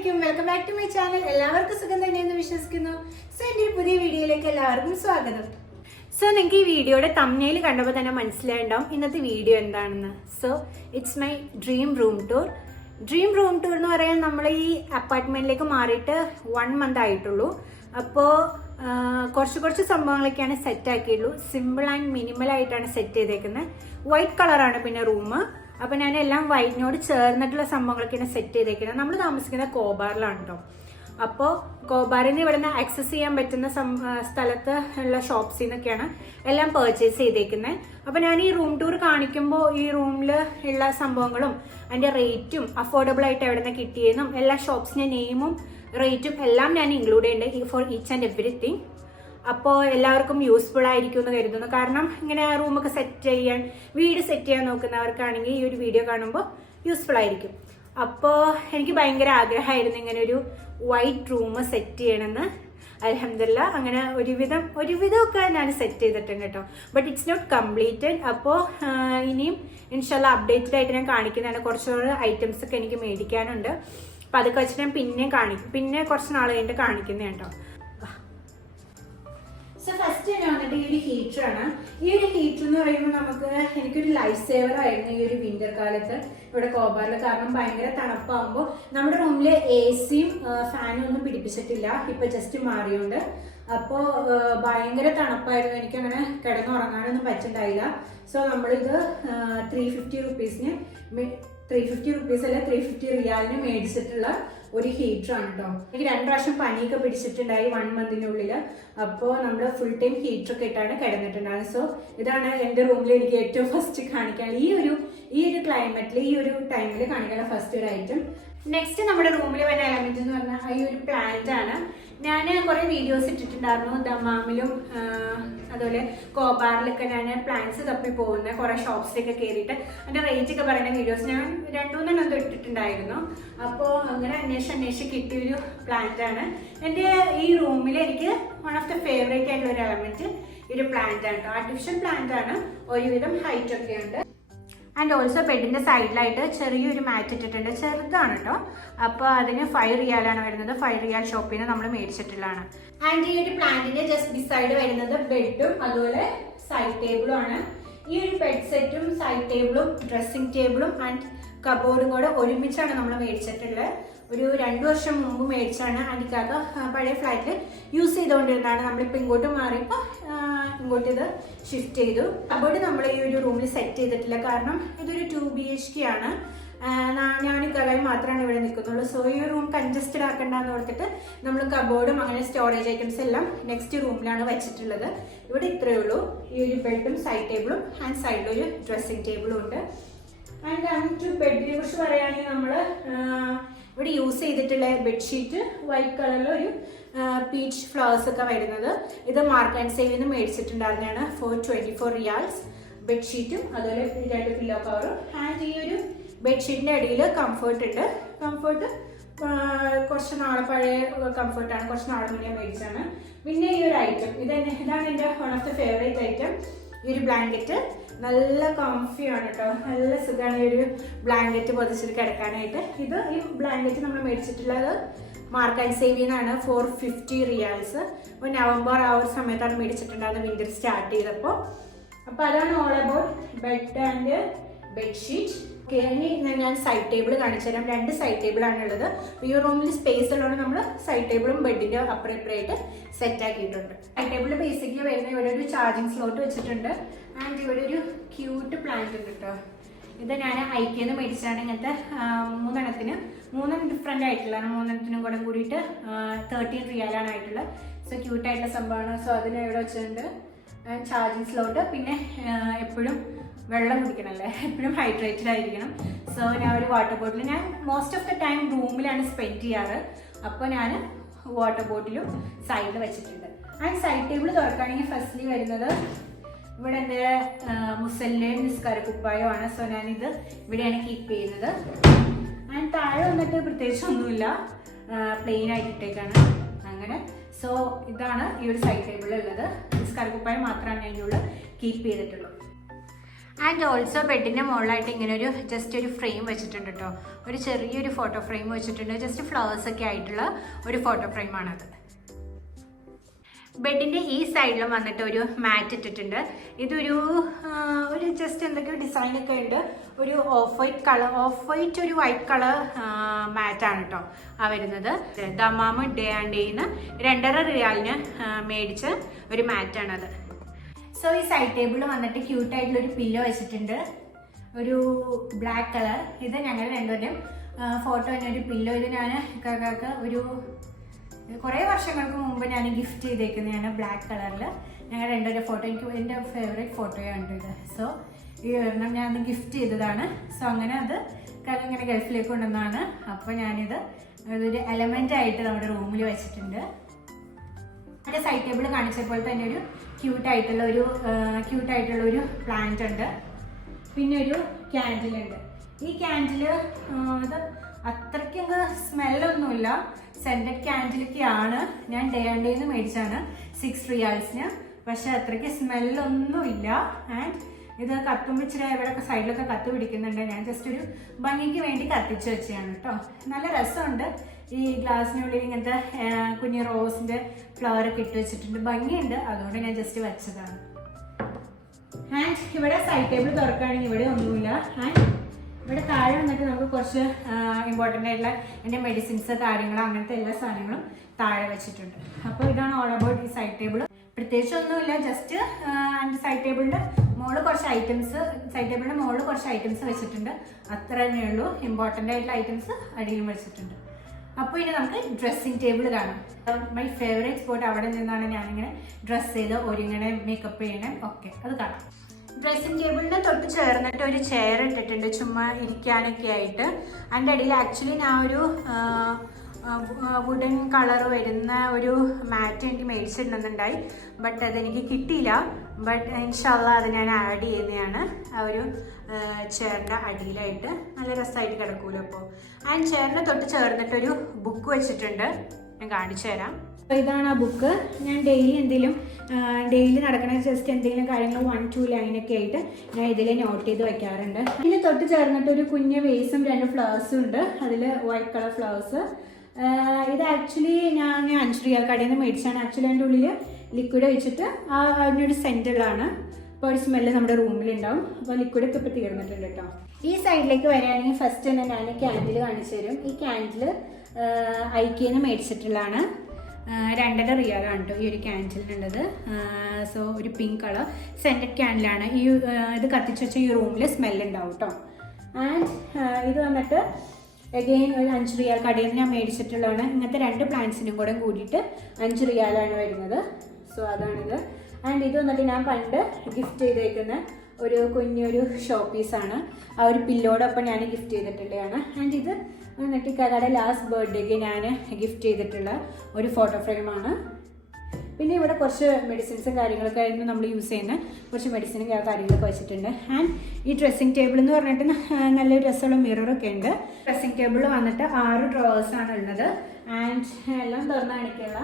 Assalamualaikum. Welcome back to my channel. എല്ലാവർക്കും സുഖം തന്നെയെന്ന് വിശ്വസിക്കുന്നു. സോ എൻ്റെ ഒരു പുതിയ വീഡിയോയിലേക്ക് എല്ലാവർക്കും സ്വാഗതം. സോ നിങ്ങൾക്ക് ഈ വീഡിയോയുടെ തംബ്നെയിൽ കണ്ടപ്പോൾ തന്നെ മനസ്സിലായിട്ടുണ്ടാവും ഇന്നത്തെ വീഡിയോ എന്താണെന്ന്. So it's my dream room tour. Dream room tour എന്ന് പറയാൻ നമ്മൾ ഈ അപ്പാർട്ട്മെന്റിലേക്ക് മാറിയിട്ട് 1 month ആയിട്ടുള്ളൂ. അപ്പോൾ കുറച്ച് സംഭവങ്ങളൊക്കെയാണ് സെറ്റ് ആക്കിയിട്ടുള്ളൂ. സിമ്പിൾ ആൻഡ് മിനിമൽ ആയിട്ടാണ് സെറ്റ് ചെയ്തേക്കുന്നത്. വൈറ്റ് കളറാണ് പിന്നെ റൂം. അപ്പോൾ ഞാൻ എല്ലാം വൈറ്റിനോട് ചേർന്നിട്ടുള്ള സംഭവങ്ങളൊക്കെയാണ് സെറ്റ് ചെയ്തേക്കുന്നത്. നമ്മൾ താമസിക്കുന്നത് കോബാറിലാണ് കേട്ടോ. അപ്പോൾ കോബാറിൽ നിന്ന് ഇവിടെ നിന്ന് ആക്സസ് ചെയ്യാൻ പറ്റുന്ന സ്ഥലത്ത് ഉള്ള ഷോപ്സിൽ നിന്നൊക്കെയാണ് എല്ലാം പർച്ചേസ് ചെയ്തേക്കുന്നത്. അപ്പോൾ ഞാൻ ഈ റൂം ടൂർ കാണിക്കുമ്പോൾ ഈ റൂമിൽ ഉള്ള സംഭവങ്ങളും അതിൻ്റെ റേറ്റും അഫോർഡബിൾ ആയിട്ട് എവിടെ നിന്ന് കിട്ടിയെന്നും എല്ലാ ഷോപ്സിൻ്റെ നെയിമും റേറ്റും എല്ലാം ഞാൻ ഇൻക്ലൂഡ് ചെയ്യുന്നുണ്ട് ഫോർ ഈച്ച് ആൻഡ് എവറിത്തിങ്. അപ്പോൾ എല്ലാവർക്കും യൂസ്ഫുൾ ആയിരിക്കും എന്ന് കരുതുന്നു. കാരണം ഇങ്ങനെ റൂമൊക്കെ സെറ്റ് ചെയ്യാൻ വീട് സെറ്റ് ചെയ്യാൻ നോക്കുന്നവർക്കാണെങ്കിൽ ഈ ഒരു വീഡിയോ കാണുമ്പോൾ യൂസ്ഫുൾ ആയിരിക്കും. അപ്പോൾ എനിക്ക് ഭയങ്കര ആഗ്രഹമായിരുന്നു ഇങ്ങനെ ഒരു വൈറ്റ് റൂം സെറ്റ് ചെയ്യണമെന്ന്. അൽഹംദുലില്ലാ അങ്ങനെ ഒരുവിധമൊക്കെ ഞാൻ സെറ്റ് ചെയ്തിട്ടുണ്ട് കേട്ടോ. But it's not completed. അപ്പോൾ ഇനിയും ഇൻഷാല്ലാ അപ്ഡേറ്റഡ് ആയിട്ട് ഞാൻ കാണിക്കുന്നതാണ്. കുറച്ചുകൂടെ ഐറ്റംസ് ഒക്കെ എനിക്ക് മേടിക്കാനുണ്ട്. അപ്പം അതൊക്കെ വെച്ചിട്ട് ഞാൻ പിന്നെ കുറച്ച് നാൾ കഴിഞ്ഞിട്ട് കാണിക്കുന്നത് കേട്ടോ. സോ ഫസ്റ്റ് ഞാൻ വന്നിട്ട് ഈ ഒരു ഹീറ്ററാണ്. ഈ ഒരു ഹീറ്റർ എന്ന് പറയുമ്പോൾ എനിക്കൊരു ലൈഫ് സേവർ ആയിരുന്നു ഈ ഒരു വിന്റർ കാലത്ത് ഇവിടെ കോബാറിൽ. കാരണം ഭയങ്കര തണുപ്പാകുമ്പോൾ നമ്മുടെ റൂമിൽ AC-യും ഫാനും ഒന്നും പിടിപ്പിച്ചിട്ടില്ല. ഇപ്പൊ ജസ്റ്റ് മാറിയോണ്ട്. അപ്പോൾ ഭയങ്കര തണുപ്പായിരുന്നു. എനിക്കങ്ങനെ കിടന്നുറങ്ങാനൊന്നും പറ്റുണ്ടായില്ല. സോ നമ്മളിത് 350 റുപ്പീസിന് 350 റിയാലിന് മേടിച്ചിട്ടുള്ള ഒരു ഹീറ്ററാണ് കേട്ടോ. എനിക്ക് 2 പ്രാവശ്യം പനിയൊക്കെ പിടിച്ചിട്ടുണ്ടായി 1 monthനുള്ളിൽ. അപ്പോൾ നമ്മൾ ഫുൾ ടൈം ഹീറ്ററൊക്കെ ഇട്ടാണ് കിടന്നിട്ടുണ്ടായിരുന്നത്. സോ ഇതാണ് എൻ്റെ റൂമിൽ എനിക്ക് ഏറ്റവും ഫസ്റ്റ് കാണിക്കാൻ ഈ ഒരു ക്ലൈമറ്റിൽ ഈ ഒരു ടൈമിൽ കാണിക്കാനുള്ള ഫസ്റ്റ് ഒരു ഐറ്റം. നെക്സ്റ്റ് നമ്മുടെ റൂമിൽ വരുന്ന എലമെന്റ് എന്ന് പറഞ്ഞാൽ ഈ ഒരു പ്ലാന്റ് ആണ്. ഞാൻ കുറേ വീഡിയോസ് ഇട്ടിട്ടുണ്ടായിരുന്നു. ദമാമിലും അതുപോലെ കോബാറിലൊക്കെ ഞാൻ പ്ലാന്റ്സ് തപ്പി പോകുന്ന കുറേ ഷോപ്സിലൊക്കെ കയറിയിട്ട് അതിൻ്റെ റേറ്റ് ഒക്കെ പറയുന്ന വീഡിയോസ് ഞാൻ 2-3 ഇട്ടിട്ടുണ്ടായിരുന്നു. അപ്പോൾ അങ്ങനെ അന്വേഷിച്ച് കിട്ടിയൊരു പ്ലാന്റ് ആണ്. എൻ്റെ ഈ റൂമിൽ എനിക്ക് വൺ ഓഫ് ദ ഫേവറേറ്റ് ആയിട്ടുള്ള ഒരു എലമെന്റ് ഈ ഒരു പ്ലാന്റ് ആണ് കേട്ടോ. ആർട്ടിഫിഷ്യൽ പ്ലാന്റ് ആണ്. ഒരുവിധം ഹൈറ്റ് ഒക്കെ ഉണ്ട്. ആൻഡ് ഓൾസോ ബെഡിൻ്റെ സൈഡിലായിട്ട് ചെറിയൊരു മാറ്റ് ഇട്ടിട്ടുണ്ട്. ചെറുതാണ് കേട്ടോ. അപ്പോൾ അതിന് 5 റിയാലാണ് വരുന്നത്. 5 റിയാൽ ഷോപ്പിൽ നിന്ന് നമ്മൾ മേടിച്ചിട്ടുള്ളതാണ്. ആൻഡ് ഈ ഒരു പ്ലാന്റിന്റെ ജസ്റ്റ് ബിസൈഡ് വരുന്നത് ബെഡും അതുപോലെ സൈഡ് ടേബിളും ആണ്. ഈ ഒരു ബെഡ് സെറ്റും സൈഡ് ടേബിളും ഡ്രസ്സിംഗ് ടേബിളും ആൻഡ് കബോർഡും കൂടെ ഒരുമിച്ചാണ് നമ്മൾ മേടിച്ചിട്ടുള്ളത്. ഒരു 2 വർഷം മുമ്പ് മേടിച്ചാണ്. അതിക്കാക്ക പഴയ ഫ്ലാറ്റിൽ യൂസ് ചെയ്തുകൊണ്ടിരുന്നതാണ്. നമ്മളിപ്പോൾ ഇങ്ങോട്ട് മാറിയപ്പോൾ ഇങ്ങോട്ട് ഇത് ഷിഫ്റ്റ് ചെയ്തു. കബോർഡ് നമ്മൾ ഈ ഒരു റൂമിൽ സെറ്റ് ചെയ്തിട്ടില്ല. കാരണം ഇതൊരു 2 BHK ആണ്. ഞാനും കലായി മാത്രമാണ് ഇവിടെ നിൽക്കുന്നുള്ളൂ. സോ ഈ റൂം കൺജസ്റ്റഡ് ആക്കണ്ടെന്ന് ഓർത്തിട്ട് നമ്മൾ കബോർഡും അങ്ങനെ സ്റ്റോറേജ് ഐറ്റംസ് എല്ലാം നെക്സ്റ്റ് റൂമിലാണ് വെച്ചിട്ടുള്ളത്. ഇവിടെ ഇത്രയേ ഉള്ളൂ. ഈ ഒരു ബെഡും സൈഡ് ടേബിളും ആൻഡ് സൈഡിലൊരു ഡ്രസ്സിംഗ് ടേബിളും ഉണ്ട്. ആൻഡ് അങ്ങ് ബെഡിനെ കുറിച്ച് പറയുകയാണെങ്കിൽ നമ്മൾ ഇവിടെ യൂസ് ചെയ്തിട്ടുള്ള ബെഡ്ഷീറ്റ് വൈറ്റ് കളറിൽ ഒരു പീച്ച് ഫ്ലവേഴ്സ് ഒക്കെ വരുന്നത്. ഇത് മാർക്ക് ആൻഡ് സേവിൽ നിന്ന് മേടിച്ചിട്ടുണ്ടായിരുന്നതാണ് ഫോർ 24 റിയാൽസ്. ബെഡ്ഷീറ്റും അതുപോലെ 2 പില്ലോ കവറും. ആൻഡ് ഈ ഒരു ബെഡ്ഷീറ്റിൻ്റെ അടിയിൽ കംഫർട്ട് ഉണ്ട്. കംഫർട്ട് കുറച്ച് നാളെ പഴയ കംഫർട്ടാണ്. കുറച്ച് നാളെ മുന്നേ മേടിച്ചാണ്. പിന്നെ ഈ ഒരു ഐറ്റം ഇതാണ് എൻ്റെ one of the favourite item. ഈ ഒരു ബ്ലാങ്കറ്റ് നല്ല കംഫിയാണ് കേട്ടോ. നല്ല സുഖമാണ് ഈ ഒരു ബ്ലാങ്കറ്റ് പൊതിച്ചിട്ട് കിടക്കാനായിട്ട്. ഈ ബ്ലാങ്കറ്റ് നമ്മൾ മേടിച്ചിട്ടുള്ളത് മാർക്ക് ആൻഡ് സേവിൽ നിന്നാണ് 450 റിയാൽസ്. അപ്പോൾ നവംബർ ആ ഒരു സമയത്താണ് മേടിച്ചിട്ടുണ്ടായിരുന്നത് വിന്റർ സ്റ്റാർട്ട് ചെയ്തപ്പോൾ. അപ്പോൾ അതാണ് all about bed and bedsheet. Okay, ഇനി ഞാൻ സൈഡ് ടേബിൾ കാണിച്ചു തരാം. 2 സൈഡ് ടേബിളാണ് ഉള്ളത്. ഈ റൂമിൽ സ്പേസ് ഉള്ളതുകൊണ്ട് നമ്മൾ സൈഡ് ടേബിളും ബെഡിൻ്റെ അപ്പുറം ഇപ്പുറമായിട്ട് സെറ്റ് ആക്കിയിട്ടുണ്ട്. സൈഡ് ടേബിളിൽ ബേസിക്കലി വരുന്ന ഇവിടെ ഒരു ചാർജിങ് സ്ലോട്ട് വെച്ചിട്ടുണ്ട്. ആൻഡ് ഇവിടെ ഒരു ക്യൂട്ട് പ്ലാന്റ് ഉണ്ട് കേട്ടോ. ഇത് ഞാൻ ഐക്യന്ന് മേടിച്ചാണ്. ഇങ്ങനത്തെ 3 ഡിഫറെൻ്റ് ആയിട്ടുള്ളതാണ്. 3 കൂടെ കൂടിയിട്ട് 13 റിയാലാണ് ആയിട്ടുള്ളത്. സോ ക്യൂട്ടായിട്ടുള്ള സംഭവമാണ്. സോ അതിന് ഇവിടെ വെച്ചിട്ടുണ്ട്. And charging slot. പിന്നെ എപ്പോഴും വെള്ളം കുടിക്കണമല്ലേ, എപ്പോഴും ഹൈഡ്രേറ്റഡ് ആയിരിക്കണം. സോ ഞാൻ ഒരു വാട്ടർ ബോട്ടിൽ ഞാൻ മോസ്റ്റ് ഓഫ് ദ ടൈം റൂമിലാണ് സ്പെൻഡ് ചെയ്യാറ്. അപ്പോൾ ഞാൻ വാട്ടർ ബോട്ടിലും സൈഡിൽ വെച്ചിട്ടുണ്ട്. ആൻഡ് സൈഡ് ടേബിൾ തുറക്കുകയാണെങ്കിൽ ഫസ്റ്റ്ലി വരുന്നത് ഇവിടെ എൻ്റെ മുസല്ലയും നിസ്കാരക്കുപ്പായമാണ്. സോ ഞാനിത് ഇവിടെയാണ് കീപ്പ് ചെയ്യുന്നത്. ആൻഡ് താഴെ വന്നിട്ട് പ്രത്യേകിച്ച് ഒന്നുമില്ല, പ്ലെയിൻ ആയിട്ട് ഇട്ടേക്കാണ് അങ്ങനെ. സോ ഇതാണ് ഈ ഒരു സൈഡ് ടേബിളിൽ ഉള്ളത്. നിസ്കാരക്കുപ്പായം മാത്രമാണ് ഞാൻ ഇതിനുള്ളിൽ കീപ്പ് ചെയ്തിട്ടുള്ളൂ. ആൻഡ് ഓൾസോ ബെഡിൻ്റെ മുകളിലായിട്ട് ഇങ്ങനെ ഒരു ജസ്റ്റ് ഒരു ഫ്രെയിം വെച്ചിട്ടുണ്ട് കേട്ടോ. ഒരു ചെറിയൊരു ഫോട്ടോ ഫ്രെയിം വെച്ചിട്ടുണ്ട്. ജസ്റ്റ് ഫ്ലവേഴ്സൊക്കെ ആയിട്ടുള്ള ഒരു ഫോട്ടോ ഫ്രെയിമാണത്. ബെഡിൻ്റെ ഈ സൈഡിലും വന്നിട്ട് ഒരു മാറ്റ് ഇട്ടിട്ടുണ്ട്. ഇതൊരു ജസ്റ്റ് എന്തൊക്കെയോ ഡിസൈനൊക്കെ ഉണ്ട്. ഒരു ഓഫ് വൈറ്റ് ഒരു വൈറ്റ് കളർ മാറ്റാണ് കേട്ടോ വരുന്നത്. ദമാമ് ഡേ ആൻഡ് ഡേന്ന് 2.5 റിയാലിന് മേടിച്ച ഒരു മാറ്റാണത്. സോ ഈ സൈഡ് ടേബിൾ വന്നിട്ട് ക്യൂട്ടായിട്ടുള്ളൊരു പില്ലോ വെച്ചിട്ടുണ്ട്, ഒരു ബ്ലാക്ക് കളർ. ഇത് ഞങ്ങൾ രണ്ടുപേരും ഫോട്ടോ തന്നെ ഒരു പില്ലോ. ഇത് ഞാൻ കാക്കാക്ക് ഒരു കുറേ വർഷങ്ങൾക്ക് മുമ്പ് ഞാൻ ഗിഫ്റ്റ് ചെയ്തേക്കുന്നതാണ് ബ്ലാക്ക് കളറിൽ. ഞങ്ങൾ രണ്ടുപേരും ഫോട്ടോ, എനിക്ക് എൻ്റെ ഫേവറേറ്റ് ഫോട്ടോയാണ് ഇത്. സോ ഈ ഒരെണ്ണം ഞാൻ ഗിഫ്റ്റ് ചെയ്തതാണ്. സോ അങ്ങനെ അത് ഇങ്ങനെ ഗൾഫിലേക്ക് കൊണ്ടുവന്നതാണ്. അപ്പോൾ ഞാനിത് അതൊരു എലമെൻ്റ് ആയിട്ട് നമ്മുടെ റൂമിൽ വെച്ചിട്ടുണ്ട്. മറ്റേ സൈഡ് ടേബിൾ കാണിച്ചപ്പോൾ തന്നെ ഒരു ക്യൂട്ടായിട്ടുള്ള ഒരു പ്ലാന്റ് ഉണ്ട്. പിന്നെ ഒരു ക്യാൻഡിലുണ്ട്. ഈ ക്യാൻഡിൽ ഇത് അത്രയ്ക്ക് സ്മെല്ലൊന്നുമില്ല. സെൻറ്റഡ് ക്യാൻഡിലൊക്കെയാണ്. ഞാൻ ഡേ ആൻഡ് ഡേന്ന് മേടിച്ചാണ് 6 റിയാൽസിന്. പക്ഷെ അത്രയ്ക്ക് സ്മെല്ലൊന്നുമില്ല. ആൻഡ് ഇത് കത്തുമ്പോൾ ഇച്ചിരി ഇവിടെയൊക്കെ സൈഡിലൊക്കെ കത്ത് പിടിക്കുന്നുണ്ട്. ഞാൻ ജസ്റ്റ് ഒരു ഭംഗിക്ക് വേണ്ടി കത്തിച്ച് വെച്ചതാണ് കേട്ടോ. നല്ല രസമുണ്ട്. ഈ ഗ്ലാസ്സിനുള്ളിൽ ഇങ്ങനത്തെ കുഞ്ഞ് റോസിൻ്റെ ഫ്ലവറൊക്കെ ഇട്ട് വെച്ചിട്ടുണ്ട്, ഭംഗിയുണ്ട്. അതുകൊണ്ട് ഞാൻ ജസ്റ്റ് വെച്ചതാണ്. ആൻഡ് ഇവിടെ സൈഡ് ടേബിൾ തുറക്കുകയാണെങ്കിൽ ഇവിടെ ഒന്നുമില്ല. ആൻഡ് ഇവിടെ താഴെ വന്നിട്ട് നമുക്ക് കുറച്ച് ഇമ്പോർട്ടൻ്റ് ആയിട്ടുള്ള എൻ്റെ മെഡിസിൻസ് കാര്യങ്ങൾ അങ്ങനത്തെ എല്ലാ സാധനങ്ങളും താഴെ വെച്ചിട്ടുണ്ട്. അപ്പോൾ ഇതാണ് ഓൾ അബൌട്ട് ഈ സൈഡ് ടേബിൾ. പ്രത്യേകിച്ച് ഒന്നുമില്ല, ജസ്റ്റ് സൈഡ് ടേബിളിൻ്റെ മുകളിൽ കുറച്ച് ഐറ്റംസ് വെച്ചിട്ടുണ്ട്. അത്ര തന്നെ ഉള്ളൂ. ഇമ്പോർട്ടൻ്റ് ആയിട്ടുള്ള ഐറ്റംസ് അടിയിലും വെച്ചിട്ടുണ്ട്. അപ്പോൾ ഇനി നമുക്ക് ഡ്രസ്സിങ് ടേബിൾ കാണാം. My favourite spot. അവിടെ നിന്നാണ് ഞാനിങ്ങനെ ഡ്രസ്സ് ചെയ്ത് ഒരുങ്ങനെ മേക്കപ്പ് ചെയ്യണം ഒക്കെ. അത് കാണാം. ഡ്രസ്സിങ് ടേബിളിൻ്റെ തൊട്ട് ചേർന്നിട്ട് ഒരു ചെയർ ഇട്ടിട്ടുണ്ട് ചുമ്മാ ഇരിക്കാനൊക്കെ ആയിട്ട്. അതിൻ്റെ അടിയിൽ ആക്ച്വലി ഞാൻ ഒരു വുഡൻ കളർ വരുന്ന ഒരു മാറ്റ് എനിക്ക് മേടിച്ചിട്ടുണ്ടെന്നുണ്ടായി. ബട്ട് അതെനിക്ക് കിട്ടിയില്ല. ബട്ട് ഇൻഷാല്ലാ അത് ഞാൻ ആഡ് ചെയ്യുന്നതാണ് ആ ഒരു ചെയറിൻ്റെ അടിയിലായിട്ട്. നല്ല രസമായിട്ട് കിടക്കൂലോ അപ്പോൾ. ആൻഡ് ചെയറിൻ്റെ തൊട്ട് ചേർന്നിട്ടൊരു ബുക്ക് വെച്ചിട്ടുണ്ട്, ഞാൻ കാണിച്ചു തരാം. ഇതാണ് ആ ബുക്ക്. ഞാൻ ഡെയിലി നടക്കണ ജസ്റ്റ് എന്തെങ്കിലും കാര്യങ്ങൾ 1-2 ലൈനൊക്കെ ആയിട്ട് ഞാൻ ഇതിൽ നോട്ട് ചെയ്ത് വെക്കാറുണ്ട്. ഇതിൽ തൊട്ട് ചേർന്നിട്ട് ഒരു കുഞ്ഞ് വേസും 2 ഫ്ലവേഴ്സും ഉണ്ട്. അതിൽ വൈറ്റ് കളർ ഫ്ലവേഴ്സ്. ഇത് ആക്ച്വലി ഞാൻ 5 റിയാൽ കടയിൽ നിന്ന് മേടിച്ചാണ്. ആക്ച്വലി അതിൻ്റെ ഉള്ളിൽ ലിക്വിഡ് വെച്ചിട്ട് അതിനൊരു സെൻറ്റുള്ളതാണ്. അപ്പോൾ ഒരു സ്മെല്ല് നമ്മുടെ റൂമിലുണ്ടാവും. അപ്പോൾ ലിക്വിഡൊക്കെ ഇപ്പോൾ തീർന്നിട്ടുണ്ട് കേട്ടോ. ഈ സൈഡിലേക്ക് വരികയാണെങ്കിൽ ഫസ്റ്റ് തന്നെ ഞാൻ ക്യാൻഡിൽ കാണിച്ചു തരും. ഈ ക്യാൻഡിൽ ഐക്കിന്ന് മേടിച്ചിട്ടുള്ളതാണ്. 2.5 റിയാലാണ് കേട്ടോ ഈ ഒരു ക്യാൻഡിലിനുള്ളത്. സോ ഒരു പിങ്ക് കളർ സെൻറ്റഡ് ക്യാൻഡിലാണ്. ഇത് കത്തിച്ച് വെച്ച ഈ റൂമിൽ സ്മെല്ലുണ്ടാവും കേട്ടോ. ആൻഡ് ഇത് വന്നിട്ട് അഗെയിൻ ഒരു 5 റിയാൽ കടയിൽ നിന്ന് ഞാൻ മേടിച്ചിട്ടുള്ളതാണ്. ഇങ്ങനത്തെ 2 പ്ലാന്റ്സിനും കൂടെ കൂടിയിട്ട് 5 റിയാലാണ് വരുന്നത്. സോ അതാണിത്. ആൻഡ് ഇത് വന്നിട്ട് ഞാൻ പണ്ട് ഗിഫ്റ്റ് ചെയ്തേക്കുന്ന ഒരു കുഞ്ഞൊരു ഷോ പീസാണ്. ആ ഒരു പില്ലോടൊപ്പം ഞാൻ ഗിഫ്റ്റ് ചെയ്തിട്ടുള്ളതാണ്. ആൻഡ് ഇത് വന്നിട്ട് കടയുടെ ലാസ്റ്റ് ബർത്ത്ഡേക്ക് ഞാൻ ഗിഫ്റ്റ് ചെയ്തിട്ടുള്ള ഒരു ഫോട്ടോ ഫ്രെയിമാണ്. പിന്നെ ഇവിടെ കുറച്ച് മെഡിസിൻസും കാര്യങ്ങളൊക്കെ ആയിരുന്നു നമ്മൾ യൂസ് ചെയ്യുന്ന കുറച്ച് മെഡിസിനും കാര്യങ്ങളൊക്കെ വെച്ചിട്ടുണ്ട്. ആൻഡ് ഈ ഡ്രസ്സിങ് ടേബിൾ എന്ന് പറഞ്ഞിട്ട് നല്ലൊരു രസമുള്ള മിററൊക്കെ ഉണ്ട്. ഡ്രസ്സിങ് ടേബിൾ വന്നിട്ട് 6 ഡ്രോവേഴ്സാണ് ഉള്ളത്. ആൻഡ് എല്ലാം തുറന്ന് കാണിക്കുക.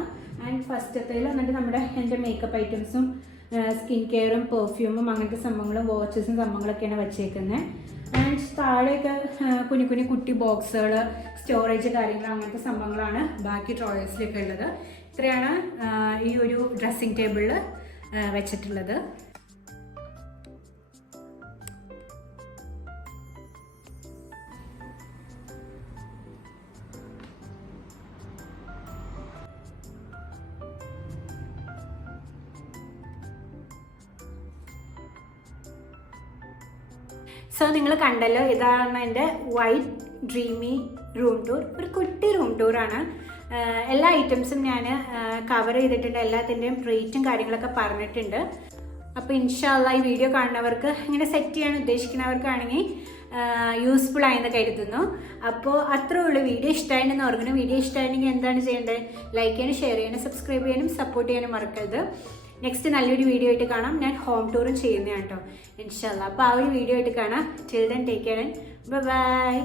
ആൻഡ് ഫസ്റ്റത്തേൽ വന്നിട്ട് എൻ്റെ മേക്കപ്പ് ഐറ്റംസും സ്കിൻ കെയറും പെർഫ്യൂമും അങ്ങനത്തെ സംഭവങ്ങളും വാച്ചസും സംഭവങ്ങളൊക്കെയാണ് വെച്ചേക്കുന്നത്. ആൻഡ് താഴെയൊക്കെ കുഞ്ഞു കുട്ടി ബോക്സുകൾ, സ്റ്റോറേജ് കാര്യങ്ങൾ അങ്ങനത്തെ സംഭവങ്ങളാണ് ബാക്കി ഡ്രോയേഴ്സിലൊക്കെ ഉള്ളത്. ഇത്രയാണ് ഈ ഒരു ഡ്രസ്സിങ് ടേബിളിൽ വെച്ചിട്ടുള്ളത്. സോ നിങ്ങൾ കണ്ടല്ലോ, ഇതാണ് എൻ്റെ വൈറ്റ് ഡ്രീമി റൂം ടൂർ. ഒരു കുട്ടി റൂം ടൂറാണ്. എല്ലാ ഐറ്റംസും ഞാൻ കവർ ചെയ്തിട്ടുണ്ട്. എല്ലാത്തിൻ്റെയും റേറ്റും കാര്യങ്ങളൊക്കെ പറഞ്ഞിട്ടുണ്ട്. അപ്പോൾ ഇൻഷാല്ലാ ഈ വീഡിയോ കാണുന്നവർക്ക് ഇങ്ങനെ സെറ്റ് ചെയ്യാൻ ഉദ്ദേശിക്കുന്നവർക്കാണെങ്കിൽ യൂസ്ഫുൾ ആയെന്ന് കരുതുന്നു. അപ്പോൾ അത്രേ ഉള്ളൂ. വീഡിയോ ഇഷ്ടമായെന്ന് ഓർക്കുന്നു. വീഡിയോ ഇഷ്ടമായിരുന്നെങ്കിൽ എന്താണ് ചെയ്യേണ്ടത്? ലൈക്ക് ചെയ്യാനും ഷെയർ ചെയ്യാനും സബ്സ്ക്രൈബ് ചെയ്യാനും സപ്പോർട്ട് ചെയ്യാനും മറക്കരുത്. നെക്സ്റ്റ് നല്ലൊരു വീഡിയോ ആയിട്ട് കാണാം. ഞാൻ ഹോം ടൂറും ചെയ്യുന്നതാണ് കേട്ടോ ഇൻഷാല്ലാ. അപ്പോൾ ആ ഒരു വീഡിയോ ആയിട്ട് കാണാം. Till then take care and by.